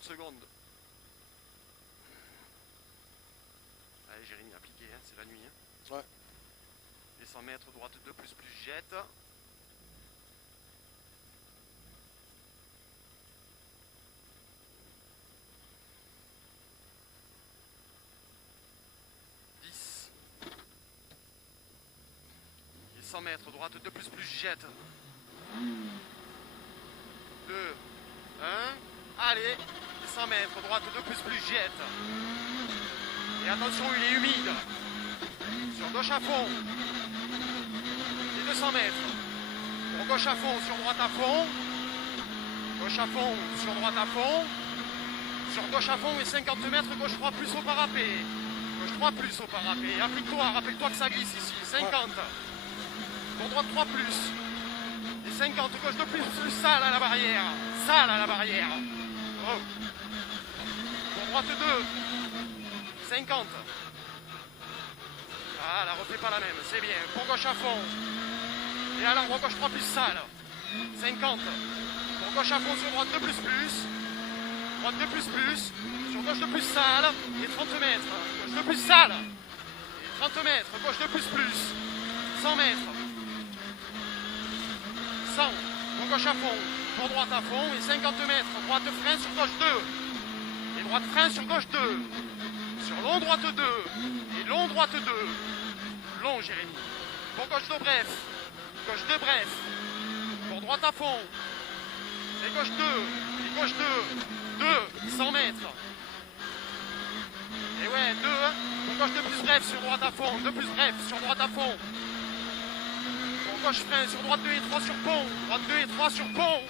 30 secondes. Allez Jérémy, appliqué, hein, c'est la nuit. Hein. Ouais. Les 100 mètres, droite 2 plus jette. Les 100 mètres, droite 2 plus jette. 2, 1, allez, 100 mètres, droite 2 plus jette. Et attention, il est humide. Sur gauche à fond. Et 200 mètres. Pour gauche à fond, sur droite à fond. Gauche à fond, sur droite à fond. Sur gauche à fond et 50 mètres, gauche 3 plus au parapet. Gauche 3 plus au parapet. Applique-toi, rappelle-toi que ça glisse ici. 50. Pour droite 3 plus. Et 50, gauche 2 plus, sale à la barrière. Sale à la barrière. Oh. Pour droite 2. 50. Voilà, refais pas la même, c'est bien. Pour gauche à fond. Et à l'arbre gauche 3 plus sale. 50. Pour gauche à fond sur droite 2 plus plus. Droite 2 plus plus. Sur gauche 2 plus sale. Et 30 mètres. Gauche 2 plus sale. Et 30 mètres. Gauche 2 plus plus. 100 mètres. 100. Pour gauche à fond. Pour droite à fond. Et 50 mètres. Droite frein sur gauche 2. Et droite frein sur gauche 2. Sur long droite 2. Et long droite 2. Long Jérémy. Pour gauche de bref. Gauche 2 bref. Pour droite à fond. Et gauche 2. Et gauche 2. 2. 100 mètres. Et ouais, 2. Pour gauche 2 plus bref sur droite à fond. 2 plus bref sur droite à fond. Pour gauche frein sur droite 2 et 3 sur pont. Droite 2 et 3 sur pont.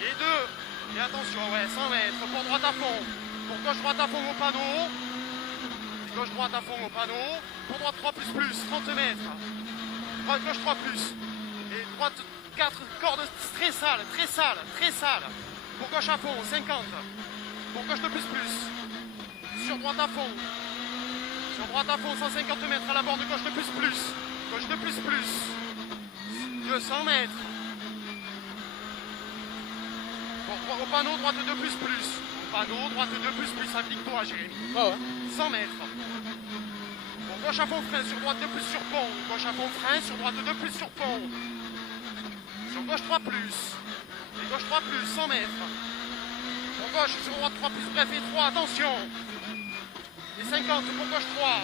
Et 2. Et attention, ouais, 100 mètres. Pour droite à fond. Pour gauche droite à fond au panneau. Gauche droite à fond au panneau. Pour droite 3 plus plus, 30 mètres. Droite gauche 3 plus. Et droite 4 cordes très sales, très sales, très sales. Pour gauche à fond, 50. Pour gauche 2 plus plus. Sur droite à fond. Sur droite à fond, 150 mètres à la borne de gauche 2 plus plus. Gauche 2 plus plus. 200 mètres. Au panneau, droite 2 plus plus. Panneau, droite 2 plus plus, applique-toi Jérémy. Ah ouais. 100 mètres. Pour gauche à fond frein, sur droite 2 plus sur pont. Gauche à fond frein, sur droite 2 plus sur pont. Sur gauche 3 plus. Et gauche 3 plus, 100 mètres. Pour gauche, sur droite 3 plus, bref et 3, attention. Et 50 pour gauche 3.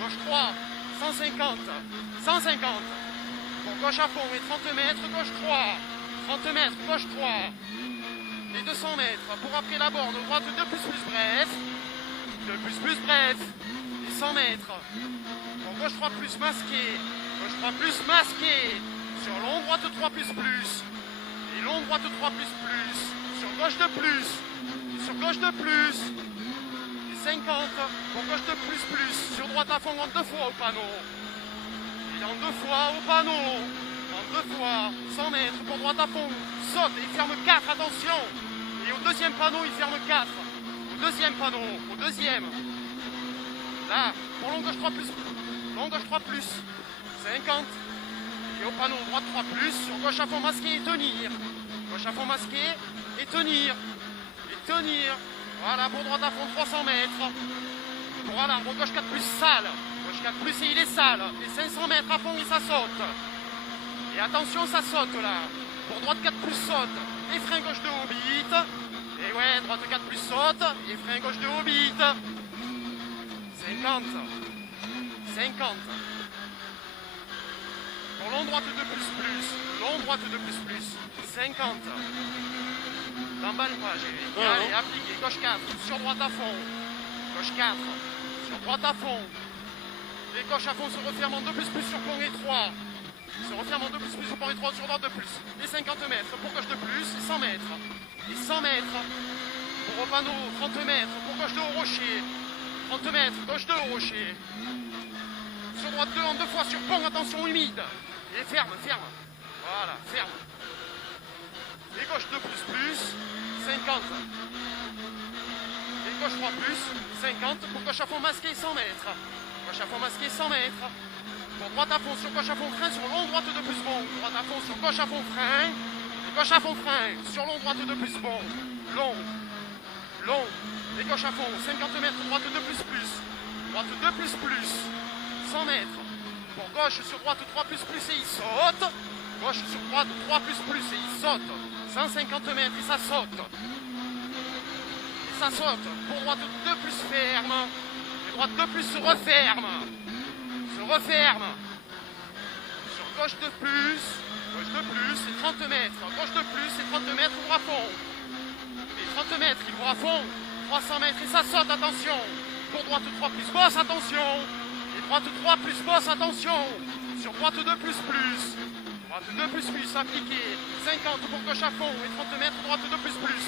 Gauche 3, 150. 150. Pour gauche à fond et 30 mètres, gauche 3. 30 mètres, gauche 3. Et 200 mètres pour après la borne, droite 2 plus plus bref. 2 plus bref. Et 100 mètres. Pour gauche 3 plus masqué. Gauche 3 plus masqué. Sur long droite 3 plus plus. Et long droite 3 plus plus. Sur gauche 2 plus. Et sur gauche 2 plus. Et 50. Pour gauche 2 plus plus. Sur droite à fond en 2 fois au panneau. Et en 2 fois au panneau. En 2 fois. 100 mètres pour droite à fond. Saute et il ferme 4, attention. Et au deuxième panneau, il ferme 4. Au deuxième panneau, au deuxième. Là, pour long gauche 3 plus. Long gauche 3 plus. 50. Et au panneau, droite 3 plus. Sur gauche à fond masqué et tenir. Gauche à fond masqué et tenir. Et tenir. Voilà, pour droite à fond 300 mètres. Voilà, pour gauche 4 plus sale. Gauche 4 plus et il est sale. Et 500 mètres à fond et ça saute. Et attention, ça saute là. Pour droite 4 plus saute. Et frein gauche de hobbit. Et ouais, droite 4 plus saute. Et frein gauche de hobbit. 50. 50. Pour long droite 2 plus plus. Long droite 2 plus plus. 50. T'emballes pas, Jérémy. Allez, appliquez. Gauche 4. Sur droite à fond. Gauche 4. Sur droite à fond. Et gauche à fond se referme en 2 plus plus sur pont et 3. Se referme en 2 plus plus sur pont et 3 sur droite de plus. Et 50 mètres pour gauche de plus. Et 100 mètres. Et 100 mètres. Pour au panneau, 30 mètres. Pour gauche de haut rocher. 30 mètres. Gauche de haut rocher. Sur droite 2 en 2 fois sur pont. Attention humide. Et ferme, ferme. Voilà, ferme. Et gauche 2 plus plus. 50. Et gauche 3 plus. 50. Pour gauche à fond masqué 100 mètres. Gauche à fond masqué 100 mètres. Pour droite à fond, sur gauche à fond frein, sur long droite de plus bon. Droite à fond, sur gauche à fond frein. Et gauche à fond frein, sur long droite de plus bon. Long. long. Et gauche à fond, 50 mètres, droite 2 plus plus. Droite 2 plus plus. 100 mètres. Pour gauche sur droite 3 plus plus et il saute. Gauche sur droite 3 plus plus et il saute. 150 mètres et ça saute. Et ça saute. Pour droite 2 plus ferme. Et droite 2 plus se referme. Se referme. Sur gauche 2 plus. Gauche 2 plus et 30 mètres. Gauche 2 plus et 30 mètres, ouvre à fond. Et 30 mètres, il ouvre à fond. 300 mètres et ça saute, attention. Pour droite 3 plus bosse, attention. Et droite 3 plus bosse, attention. Sur droite 2 plus plus. Droite 2 plus plus, appliqué. 50 pour gauche à fond et 30 mètres, droite 2 plus plus.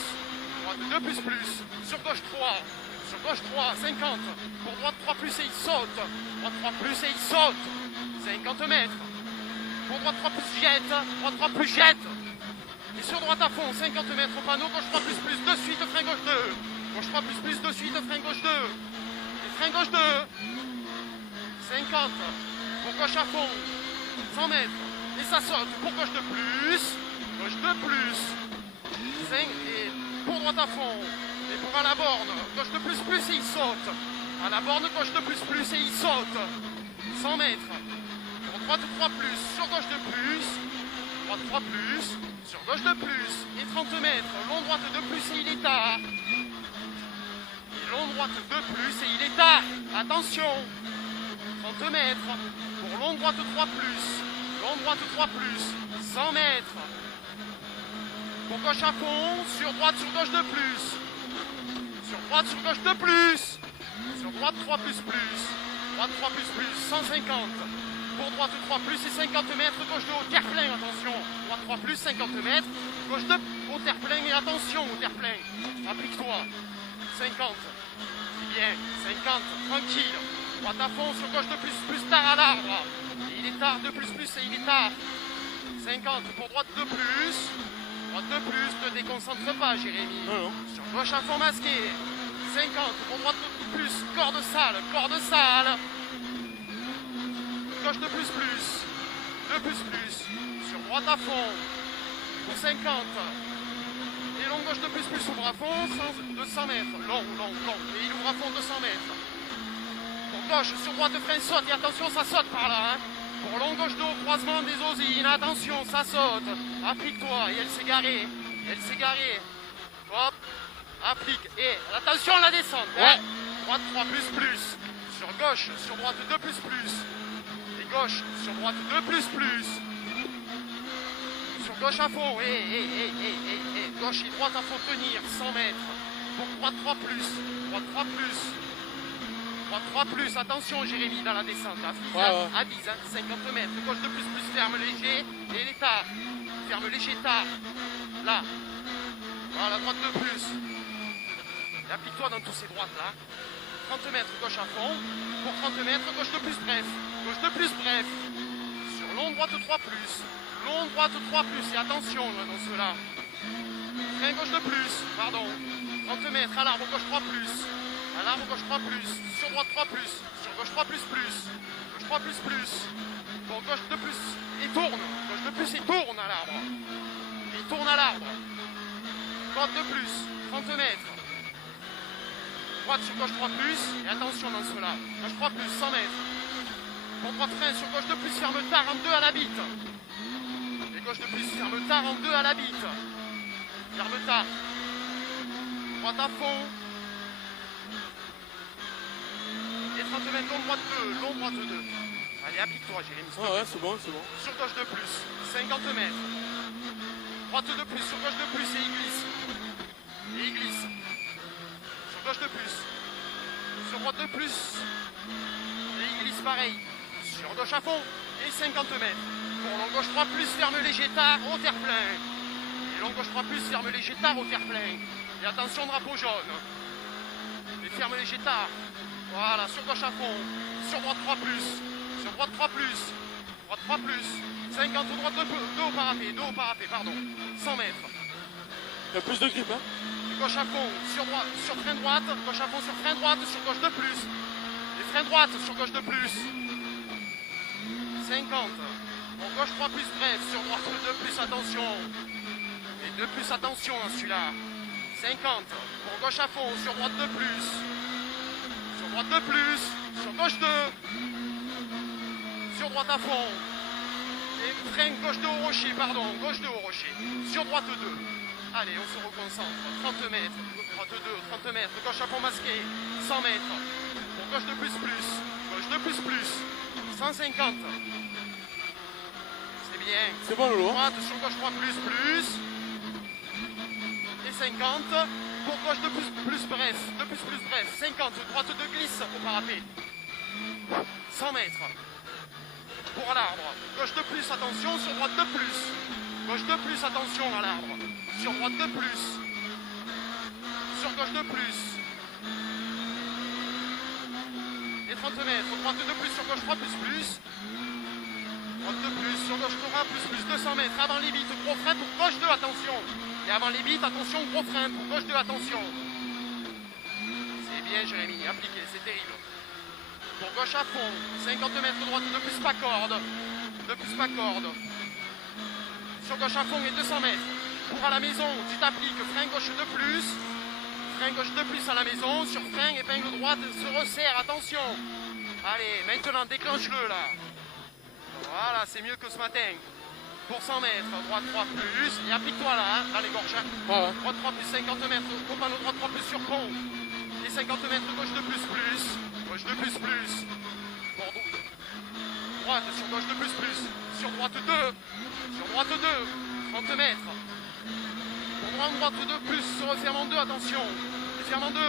Droite 2 plus plus. Sur gauche 3. Sur gauche 3, 50. Pour droite 3 plus et il saute. Droite 3 plus et il saute. 50 mètres. Pour droite 3 plus jette. Droite 3 plus jette. Et sur droite à fond, 50 mètres au panneau. Gauche 3 plus plus, de suite, frein gauche 2. Gauche 3 plus plus, de suite, frein gauche 2. Et frein gauche 2. 50. Pour gauche à fond. 100 mètres. Et ça saute. Pour gauche 2 plus. Gauche 2 plus. 5. Et pour droite à fond. Et pour à la borne. Gauche 2 plus plus et il saute. À la borne, gauche 2 plus plus et il saute. 100 mètres. Pour droite 3 plus. Sur gauche 2 plus. Droite 3 plus. Sur gauche 2 plus. Et 30 mètres. Long droite 2 plus et il est tard. Long droite 2 plus et il est tard. Attention. 30 mètres. Pour long droite 3 plus. Long droite 3 plus. 100 mètres. Pour gauche à fond. Sur droite, sur gauche 2 plus. Sur droite, sur gauche 2 plus. Sur droite 3 plus plus. Droite 3 plus plus. 150. Pour droite 3 plus et 50 mètres. Gauche 2 au terre-plein. Attention. Droite 3 plus, 50 mètres. Gauche 2 au terre-plein et attention au terre-plein. Applique-toi. 50. Bien, 50, tranquille. Droite à fond, sur gauche 2 plus, plus tard à l'arbre. Il est tard, 2 plus plus et il est tard. 50, pour droite 2 plus. Droite 2 plus, ne te déconcentre pas, Jérémy. Non. Sur gauche à fond masqué. 50, pour droite 2 plus, corde sale, corde sale. Gauche 2 plus plus. 2 plus plus. Sur droite à fond. Pour 50. Et long gauche 2 plus plus ouvre à fond, 200 mètres. Long. Et il ouvre à fond 200 mètres. Pour gauche, sur droite, frein saute. Et attention, ça saute par là. Hein. Pour long gauche 2 au croisement des osines. Attention, ça saute. Applique-toi. Et elle s'est garée. Hop. Applique. Et attention, la descente. Hein. Droite 3 plus plus. Sur gauche, sur droite 2 plus plus. Et gauche, sur droite 2 plus plus. Gauche à fond, gauche et droite à fond tenir, 100 mètres. Pour droite 3 plus, droite 3 plus. Droite 3 plus, attention Jérémy dans la descente. Avise, hein, 50 mètres. Gauche 2 plus plus, ferme léger. Et les tard. Ferme léger tard. Là. Voilà, droite 2 plus. Et applique-toi dans tous ces droites là. 30 mètres, gauche à fond. Pour 30 mètres, gauche 2 plus bref. Gauche 2 plus bref. Sur long droite 3 plus. Long droite 3 plus, et attention dans ceux-là. Frein gauche 2 plus, pardon. 30 mètres, à l'arbre gauche 3 plus. À l'arbre gauche 3 plus. Sur droite 3 plus. Sur gauche 3 plus plus. Gauche 3 plus plus. Bon, gauche 2 plus et tourne. Gauche 2 plus et tourne à l'arbre. Et tourne à l'arbre. Droite 2 plus, 30 mètres. Droite sur gauche 3 plus. Et attention dans ceux-là. Gauche 3 plus, 100 mètres. Pour droite frein sur gauche 2 plus, ferme tard en 2 à la bite. Gauche de plus, ferme tard en 2 à la bite. Ferme tard. Droite à fond. Et 30 mètres, long droite 2. Long droite 2. Allez, applique-toi, Jérémy. C'est bon. Sur gauche de plus, 50 mètres. Droite de plus, sur gauche de plus et il glisse. Sur gauche de plus. Sur droite de plus. Et il glisse pareil. Sur gauche à fond. Et 50 mètres. Pour long gauche 3 plus, ferme léger tard au terre-plein. Et long gauche 3 plus, ferme léger tard au terre-plein. Et attention, drapeau jaune. Et ferme léger tard. Voilà, sur gauche à fond. Sur droite 3 plus. Sur droite 3 plus. Droite 3 plus. 50 au droite 2 au parapet, pardon. 100 mètres. Il y a plus de grip, hein. Et gauche à fond, sur frein droite. Gauche à fond, sur frein droite, sur gauche 2 plus. Et frein droite, sur gauche 2 plus. 50. Bon, gauche 3 plus bref, sur droite 2 plus, attention. Et 2 plus, attention, hein, celui-là. 50. Pour gauche à fond, sur droite de plus. Sur droite de plus. Sur gauche 2. Sur droite à fond. Et frein gauche 2 au rocher, pardon. Gauche 2 au rocher. Sur droite 2. Allez, on se reconcentre. 30 mètres. Droite 2, 30 mètres. Gauche à fond masqué. 100 mètres. Pour gauche de plus plus. Gauche de plus plus. 150. C'est bien. C'est bon, Lolo. Droite sur gauche 3 plus plus. Et 50. Pour gauche de plus bref. De plus bref. 50. Droite de glisse au parapet. 100 mètres. Pour l'arbre. Gauche de plus, attention. Sur droite de plus. Gauche de plus, attention à l'arbre. Sur droite de plus. Sur gauche de plus. Et 30 mètres. Droite de plus, sur gauche 3 plus plus. Droite de plus, sur gauche 3 plus plus. 200 mètres. Avant limite. Gros frein pour gauche 2, attention. Et avant limite, attention, gros frein pour gauche 2, attention. C'est bien, Jérémy. Appliqué, c'est terrible. Pour gauche à fond. 50 mètres. Droite de plus, pas corde. De plus, pas corde. Sur gauche à fond et 200 mètres. Pour à la maison, tu t'appliques frein gauche de plus. Frein gauche de plus à la maison. Sur frein, épingle droite, se resserre, attention. Allez, maintenant, déclenche-le là. Voilà, c'est mieux que ce matin. Pour 100 mètres, droite 3 plus. Et applique-toi là, hein, dans les gorges. Hein. Ouais. Droite 3 plus, 50 mètres. Au panneau droite 3 plus sur pont. Et 50 mètres, gauche de plus plus. Gauche de plus plus. Bordeaux. Droite sur gauche de plus plus. Sur droite 2. Sur droite 2. 30 mètres. Pour droite 2 plus, se referme en 2, attention. Et ferme en 2.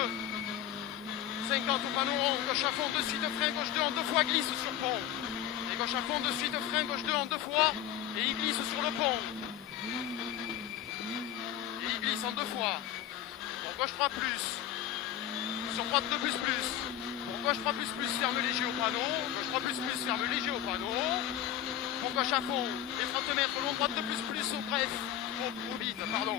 50 au panneau rond, gauche à fond, de suite frein, gauche 2 en 2 fois, glisse sur pont. Et gauche à fond, de suite frein, gauche 2 en 2 fois. Et il glisse sur le pont. Et il glisse en 2 fois. Pour gauche 3 plus. Sur droite 2 plus plus. Pour gauche 3 plus plus, ferme léger au panneau. Gauche 3 plus plus, ferme léger au panneau. Pour gauche à fond. Et 30 mètres, long droite 2 plus plus au bref. Au bide, pardon.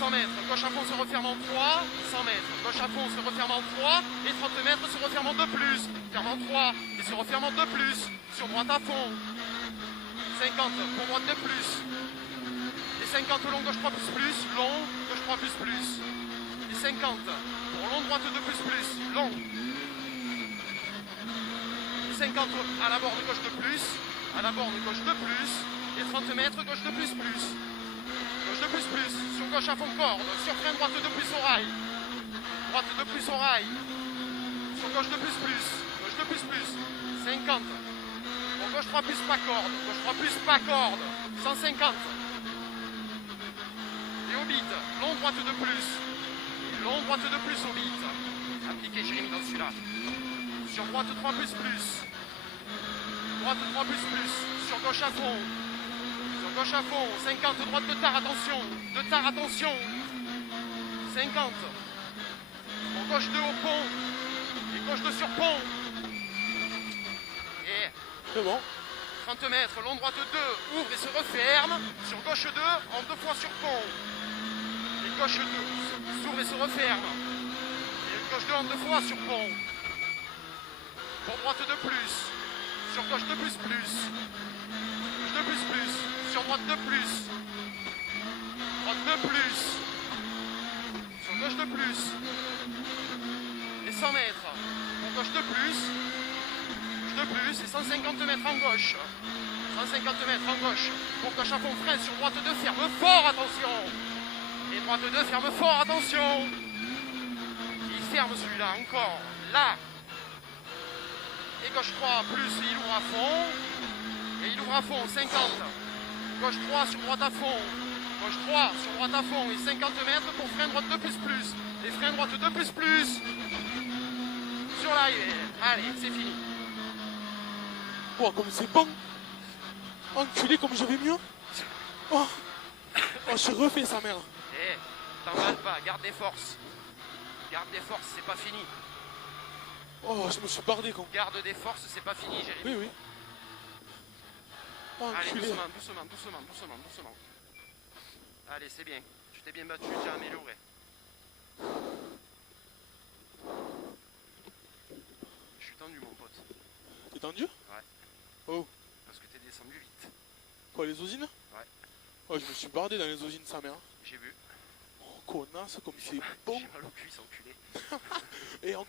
100 mètres, gauche à fond se referme en 3, 100 mètres, gauche à fond se referme en 3, et 30 mètres se referme en 2 plus, ferme en 3, et se referme en 2 plus, sur droite à fond, 50, pour droite 2 plus, et 50 long, gauche 3 plus, long, gauche 3 plus, et 50, pour long droite 2 plus, long, et 50 à la borne gauche de plus, à la borne gauche 2 plus, et 30 mètres, gauche de plus. Gauche de plus, sur gauche à fond corde, sur frein droite de plus au rail. Droite de plus au rail. Sur gauche de plus, gauche de plus, 50. Pour gauche 3 plus, pas corde. Gauche 3 plus, pas corde. 150. Et au bit, long droite de plus. Et long droite de plus au bit. Appliqué, Jérémy, dans celui-là. Sur droite 3 plus. Droite 3 plus, sur gauche à fond. Gauche à fond, 50, droite de tard, attention. De tard, attention. 50. Pour gauche 2 au pont. Et gauche 2 sur pont. Et C'est bon. 30 mètres, long droite 2, ouvre et se referme. Sur gauche 2, en 2 fois sur pont. Et gauche 2, s'ouvre et se referme. Et gauche 2 en 2 fois sur pont. Pour droite 2 plus. Sur gauche 2 plus. Gauche 2 plus. Sur droite 2 plus. Droite 2 plus. Sur gauche 2 plus. Et 100 mètres. Pour gauche 2 plus. Gauche 2 plus. Et 150 mètres en gauche. 150 mètres en gauche. Pour gauche à fond frein. Sur droite 2, ferme fort, attention. Et droite 2, ferme fort, attention. Il ferme celui-là encore. Là. Et gauche 3 plus. Il ouvre à fond. Et il ouvre à fond. 50. Gauche 3 sur droite à fond. Gauche 3 sur droite à fond. Et 50 mètres pour frein droite 2 plus. Et frein droite 2 plus. Sur l'arrivée. Allez, c'est fini. Oh, comme c'est bon. Enculé, comme je vais mieux. Oh, je refais sa mère. Eh, t'emballes pas. Garde des forces. Garde des forces, c'est pas fini. Oh, je me suis bardé, con. Garde des forces, c'est pas fini, Jérémy. Oui. Oh, Allez, enculé. doucement. Allez, c'est bien. Tu t'es bien battu, tu as amélioré. Je suis tendu, mon pote. T'es tendu? Ouais. Oh. Parce que t'es descendu vite. Quoi, les usines? Ouais. Oh, je me suis bardé dans les usines, sa mère. J'ai vu. Oh, connasse, comme c'est bon. J'ai mal aux cuisses, enculé. Et en